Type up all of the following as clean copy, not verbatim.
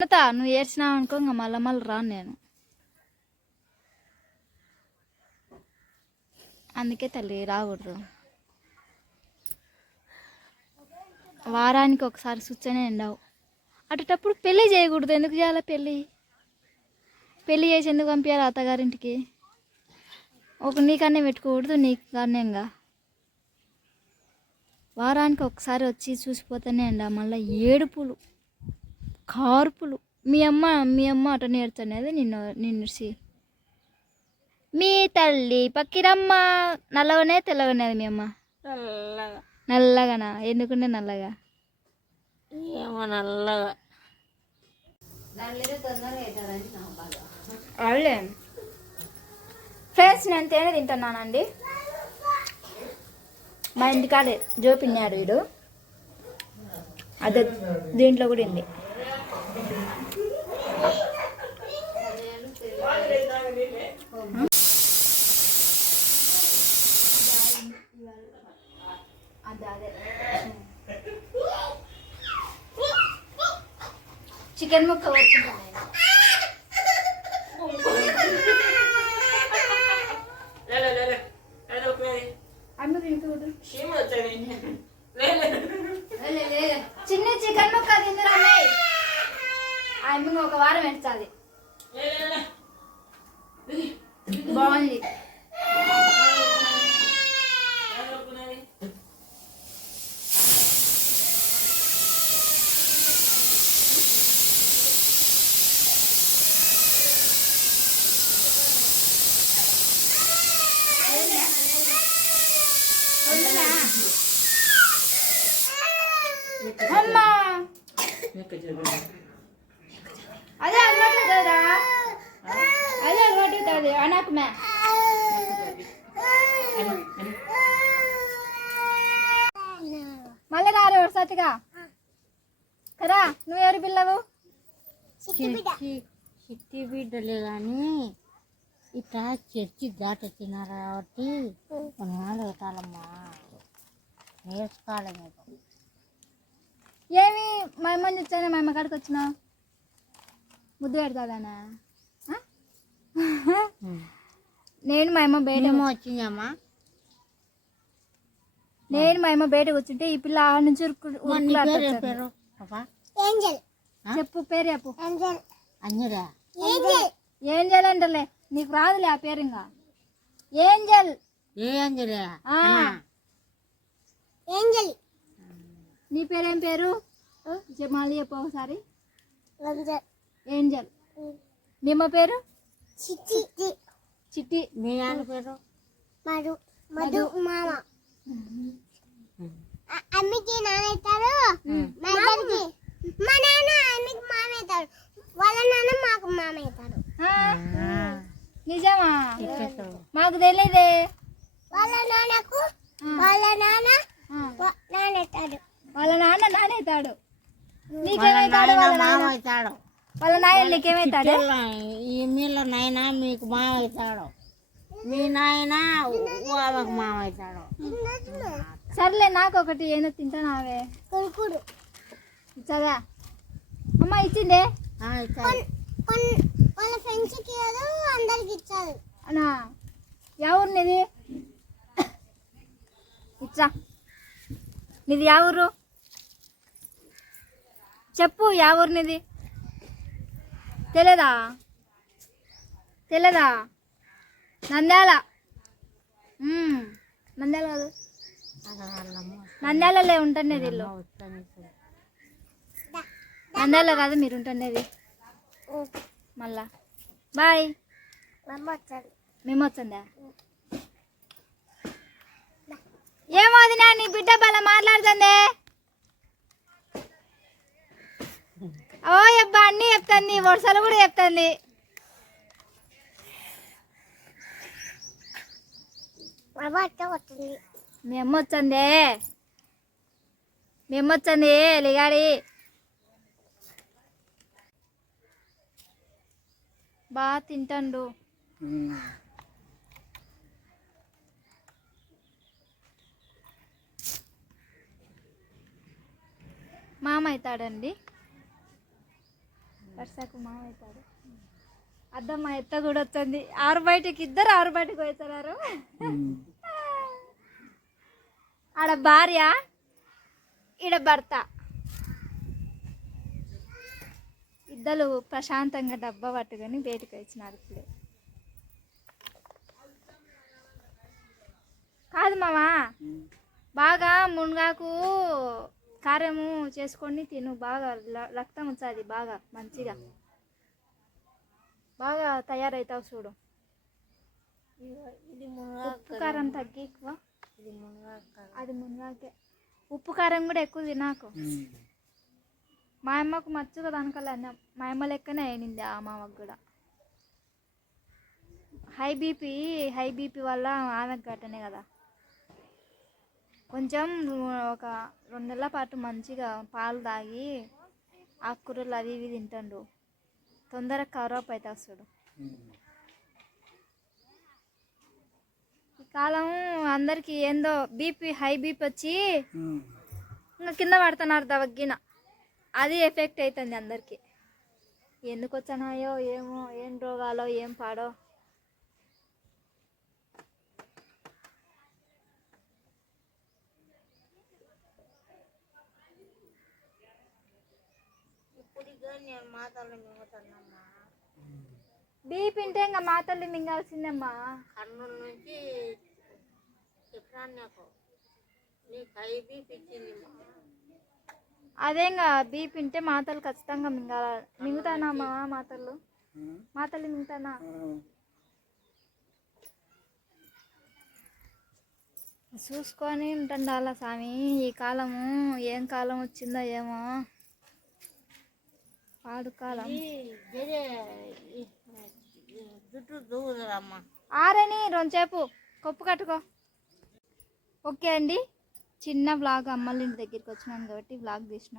నువ్వు ఏడ్చినావు అనుకో ఇంకా మళ్ళీ మళ్ళీ రాను నేను. అందుకే తల్లి రాకూడదు. వారానికి ఒకసారి కూర్చొని ఎండావు. అటప్పుడు పెళ్ళి చేయకూడదు. ఎందుకు చేయాలి పెళ్ళి చేసి ఎందుకు పంపించాలి అత్తగారింటికి? నీకన్నే పెట్టుకోకూడదు, నీకు కన్నేంగా. వారానికి ఒకసారి వచ్చి చూసిపోతేనే ఎండా. మళ్ళీ ఏడుపులు, కార్పులు. మీ అమ్మ అట నేర్చునేది నిన్నుసి. మీ తల్లి పక్కిరమ్మ నల్లగానే తెల్లగానేది మీ అమ్మ. నల్లగానా? ఎందుకుండే నల్లగా? ఏమో నల్లగా. అవులే ఫ్రెండ్స్, నేను తేనె తింటున్నానండి. మా ఇంటికాడే జోపిన్నాడు వీడు. అదే దీంట్లో కూడా ఉంది. చికెన్ ముక్క వచ్చుకుంటాను చిన్న చికెన్ ముక్క తిందురా. ఒక వారం పెంచాలి. బాగుంది. అమ్మా అదే అలవాటు కదా, అదే అలవాటు అవుతుంది అనకు. మళ్ళీ రారు వరుసగా కదా. నువ్వెవరు పిల్లవు? చిట్టి బిడ్డలే కానీ ఇట్లా చర్చి దాటొచ్చినారు కాబట్టి కొన్నాళ్ళు పెట్టాలమ్మా, నేర్చుకోవాలి. మీకు ఏమి మా అమ్మని చూచాను, మా అమ్మ కాడికి వచ్చినావు ముద్దు పెడతాదానా? నేను మా అమ్మ బయట వచ్చిందమ్మా. నేను మా అమ్మ బయటకు వచ్చింటే ఈ పిల్ల ఆ నుంచి చెప్పు పేరు చెప్పు. అంజరా ఏంజల్ అంటలే, నీకు రాదులే ఆ పేరు. ఇంకా ఏంజల్. నీ పేరేం పేరు? మళ్ళీ చెప్పు ఒకసారి. ఏంజల్. మీ అమ్మ పేరు? చిట్టి. మీ నాన్న పేరు? మధు. మామ అమ్మకి నాన్న అవుతాడు, మా నాన్న అమ్మకి మామ అవుతాడు, వాళ్ళ నాన్న మాకు మామ అవుతాడు. నిజమా? మాకు తెలియదే. వాళ్ళ నాన్నకు వాళ్ళ నాన్న నాన్నవుతాడు, వాళ్ళ నాన్న నానవుతాడు. నీకేమవుతాడు? వాళ్ళ నాయన నీకేమవుతాడు? మీళ్ళ నాయన మీకు మామ అవుతాడు, మీ నాయన వాళ్ళకు మామ అవుతాడు. సర్లే, నాకు ఒకటి ఏదో తింటానావే. కొనుక్కుడు ఇచ్చదా? అమ్మ ఇచ్చిందే. వాళ్ళ ఫ్రెండ్స్కి అందరికి ఇచ్చారు. అనా ఎవరు నీది? ఇచ్చా. నీది ఎవరు చెప్పు? ఎవరు నీది? తెలియదా? నంద్యాల. నంద్యాల కాదు, నంద్యాలలో ఉంటున్నది ఇల్లు. నంద్యాల కాదు మీరు ఉంటున్నది. మళ్ళా బాయ్. మేము వచ్చిందా? ఏమో వదినా, నీ బిడ్డ బల మాట్లాడుతుంది. ఓ అబ్బా, అన్నీ చెప్తుంది, వరుసలు కూడా చెప్తుంది. మీ అమ్మ వచ్చిందే, లిగాడి. బాగా తింటాడు. మామ అవుతాడండి. వర్షకు మామ అవుతాడు. అద్దమ్మ ఎత్త కూడా వస్తుంది. ఆరు బయటకి ఇద్దరు ఆరు బయటకు పోతున్నారు. ఆడ భార్య ఈడ భర్త ఇద్దరు ప్రశాంతంగా డబ్బా పట్టుకొని బయటకు వచ్చినారు. ఇప్పుడే కాదు మామ, బాగా మునగాకు కారము చేసుకొని తిను, బాగా రక్తం వచ్చేది, బాగా మంచిగా బాగా తయారవుతావు చూడు. ఇది మునగాకు, ఉప్పు కారం తగ్గి ఎక్కువ, ఇది మునగాకు. అది మునగాకే. ఉప్పు కారం కూడా ఎక్కువ తినాకు. మా అమ్మకు మచ్చుగా దానికల్లా అన్నాం, మా అమ్మ లెక్కనే అయినింది ఆ మామకు కూడా. హై బీపీ వల్ల ఆమెకు గట్టనే కదా. కొంచెం ఒక 2 నెలల పాటు మంచిగా పాలు తాగి ఆకుకూరలు అవి ఇవి తింటాడు, తొందరగా కవరప్ అవుతావు చూడు. ఈ కాలం అందరికి ఏందో హై బీపీ వచ్చి ఇంకా కింద పడుతున్నారు దవగ్గిన, అది ఎఫెక్ట్ అవుతుంది అందరికి. ఎందుకు వచ్చానాయో ఏమో, ఏం రోగాలో ఏం పాడో. ఇప్పుడుగా నేను మాతలు మింగుతానమ్మా. బీపీ ఉంటే ఇంకా మాతలు మింగాల్సిందమ్మా. కర్నూలు నుంచి చెప్పాను నాకు, నీకు హై బీపీ ఇచ్చింది. అదేంగా బీపీ ఉంటే మాతలు ఖచ్చితంగా మింగుతానమ్మా. మాతలు మింగుతానా? చూసుకొని ఉంటుండాల స్వామి. ఈ కాలము ఏం కాలం వచ్చిందో ఏమో, పాడు కాలం. జుట్టు దూరమ్మా. ఆరని రెండుసేపు కొప్పు కట్టుకో. ఓకే అండి, చిన్న వ్లాగ్ అమ్మల ఇంటి దగ్గరికి వచ్చినాను కాబట్టి వ్లాగ్ తీసిన.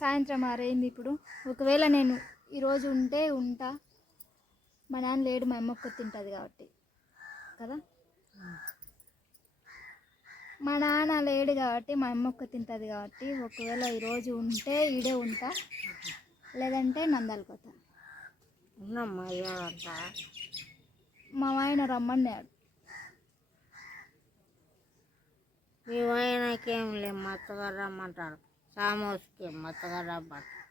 సాయంత్రం 6 అయింది ఇప్పుడు. ఒకవేళ నేను ఈరోజు ఉంటా, మా నాన్న లేడు, మా అమ్మ ఒక్క తింటుంది కాబట్టి కదా. మా నాన్న లేడు కాబట్టి మా అమ్మ ఒక్క తింటుంది కాబట్టి, ఒకవేళ ఈరోజు ఉంటే ఈడే ఉంటా, లేదంటే నందాలపోతా. ఉన్నమ్మా ఇవాళంట మా ఆయన రమ్మన్నాడు. మీ ఆయనకేం లేదు, మత్తగారు రమ్మంటారు. సామోస్కి మత్తగారు రమ్మంటారు.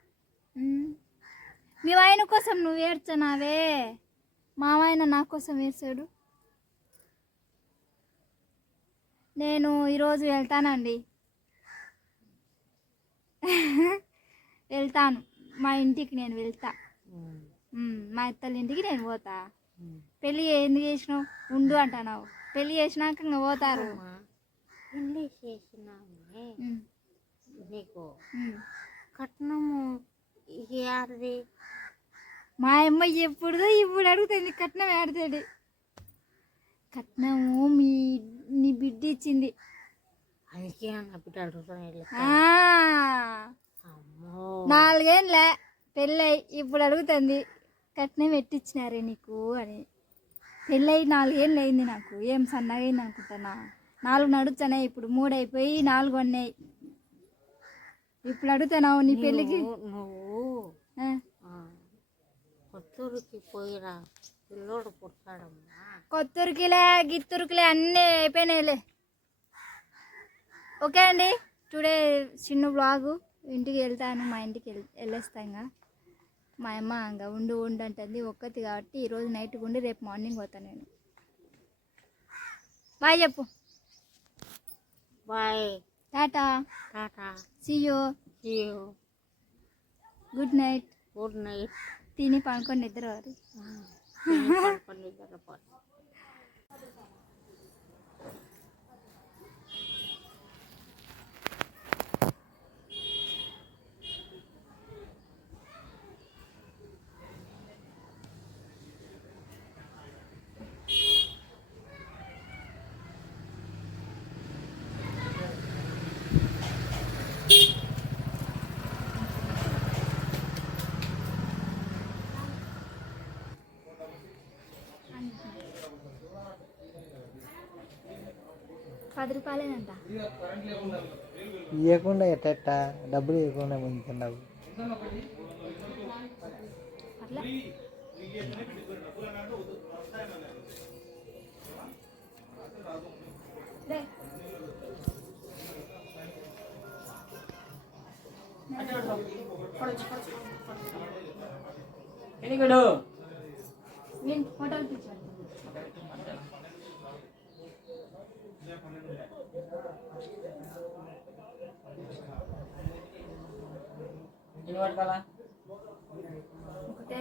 మీ ఆయన కోసం నువ్వు ఏడ్చనావే, మా ఆయన నా కోసం ఏడ్చాడు. నేను ఈరోజు వెళ్తానండి, వెళ్తాను మా ఇంటికి. నేను వెళ్తా, మా అత్తల ఇంటికి నేను పోతా. పెళ్ళి ఎందుకు చేసినావు? ఉండు అంటున్నావు. పెళ్ళి చేసినాక ఇంకా పోతారు. పెళ్ళి చేసినామే నీకు కట్నము ఏది? మా అమ్మ ఇప్పుడు అడుగుతుంది కట్నం ఏడుతాడు. కట్నము నీ బిడ్డ ఇచ్చింది. అందుకే నా బిడ్డ అడుగుతాను. 4 ఏళ్ళే పెళ్ళై ఇప్పుడు అడుగుతుంది కట్నం పెట్టించినారే నీకు అని. పెళ్ళై 4 ఏళ్ళు అయింది నాకు. ఏం సన్నగా అయింది అనుకుంటున్నా? 4 నడుస్తున్నాయి, ఇప్పుడు 3 అయిపోయి 4 ఉన్నాయి. ఇప్పుడు అడుగుతున్నావు నీ పెళ్ళికి. నువ్వు కొత్తూరుకి పోయిరా, పిల్లోడు పుట్టాడమ్మా. కొత్తూరుకిలే గిత్తూరుకిలే అన్నీ అయిపోయినాయిలే. ఓకే అండి, టుడే చిన్న బ్లాగు. ఇంటికి వెళ్తాను, మా ఇంటికి వెళ్ళేస్తాను. మా అమ్మ ఇంకా ఉండు అంటుంది, ఒక్కతి కాబట్టి ఈరోజు నైట్ ఉండి రేపు మార్నింగ్ పోతాను నేను. బాయ్ చెప్పు. Bye, tata, see you, good night. Good night. తిని పనుకొని నిద్ర ₹10 ఇవ్వకుండా ఎట్ట డబ్బులు ఇవ్వకుండా ముందుకున్నావు. అట్లా రే. ఎనిగడు నేను ఫోటోలు తీసాను. ఎన్ని పట్టుకోవాలా ఒకటే